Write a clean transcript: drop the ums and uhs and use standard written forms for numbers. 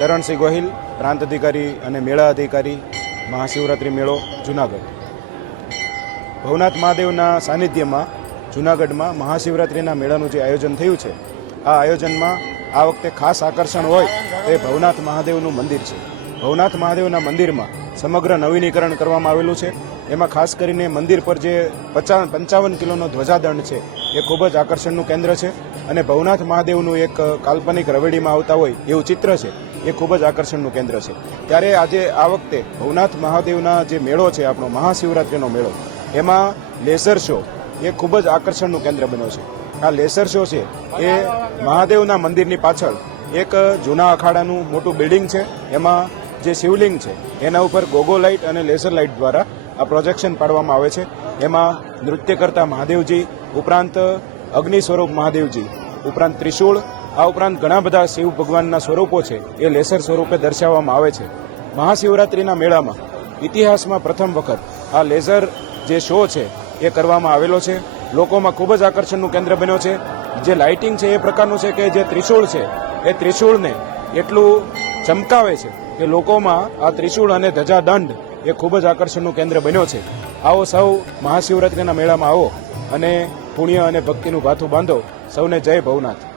ચરણસિંહ ગોહિલ, પ્રાંત અધિકારી અને મેળા અધિકારી, મહાશિવરાત્રિ મેળો જૂનાગઢ. ભવનાથ મહાદેવના સાનિધ્યમાં જૂનાગઢમાં મહાશિવરાત્રિના મેળાનું જે આયોજન થયું છે, આ આયોજનમાં આ વખતે ખાસ આકર્ષણ હોય તે ભવનાથ મહાદેવનું મંદિર છે. ભવનાથ મહાદેવના મંદિરમાં સમગ્ર નવીનીકરણ કરવામાં આવેલું છે. એમાં ખાસ કરીને મંદિર પર જે 55 કિલોનો ધ્વજાદંડ છે એ ખૂબ જ આકર્ષણનું કેન્દ્ર છે અને ભવનાથ મહાદેવનું એક કાલ્પનિક રવેડીમાં આવતા હોય એવું ચિત્ર છે એ ખૂબ જ આકર્ષણનું કેન્દ્ર છે. ત્યારે આજે આ વખતે ભવનાથ મહાદેવના જે મેળો છે, આપણો મહાશિવરાત્રિનો મેળો, એમાં લેસર શો એ ખૂબ જ આકર્ષણનું કેન્દ્ર બન્યો છે. આ લેસર શો છે એ મહાદેવના મંદિરની પાછળ એક જૂના અખાડાનું મોટું બિલ્ડિંગ છે. એમાં જે શિવલિંગ છે એના ઉપર ગોગો લાઇટ અને લેસર લાઇટ દ્વારા આ પ્રોજેક્શન પાડવામાં આવે છે. એમાં નૃત્ય કરતા મહાદેવજી ઉપરાંત અગ્નિ સ્વરૂપ મહાદેવજી ઉપરાંત ત્રિશૂળ, આ ઉપરાંત ઘણા બધા શિવ ભગવાનના સ્વરૂપો છે એ લેસર સ્વરૂપે દર્શાવવામાં આવે છે. મહાશિવરાત્રિના મેળામાં ઇતિહાસમાં પ્રથમ વખત આ લેસર જે શો છે એ કરવામાં આવેલો છે. લોકોમાં ખૂબ જ આકર્ષણનું કેન્દ્ર બન્યો છે. જે લાઇટિંગ છે એ પ્રકારનું છે કે જે ત્રિશૂળ છે એ ત્રિશૂળને એટલું ચમકાવે છે કે લોકોમાં આ ત્રિશૂળ અને ધજાદંડ એ ખૂબ જ આકર્ષણનું કેન્દ્ર બન્યો છે. આવો સૌ મહાશિવરાત્રિના મેળામાં આવો અને પુણ્ય અને ભક્તિનું ભાથું બાંધો. સૌને જય ભવનાથ.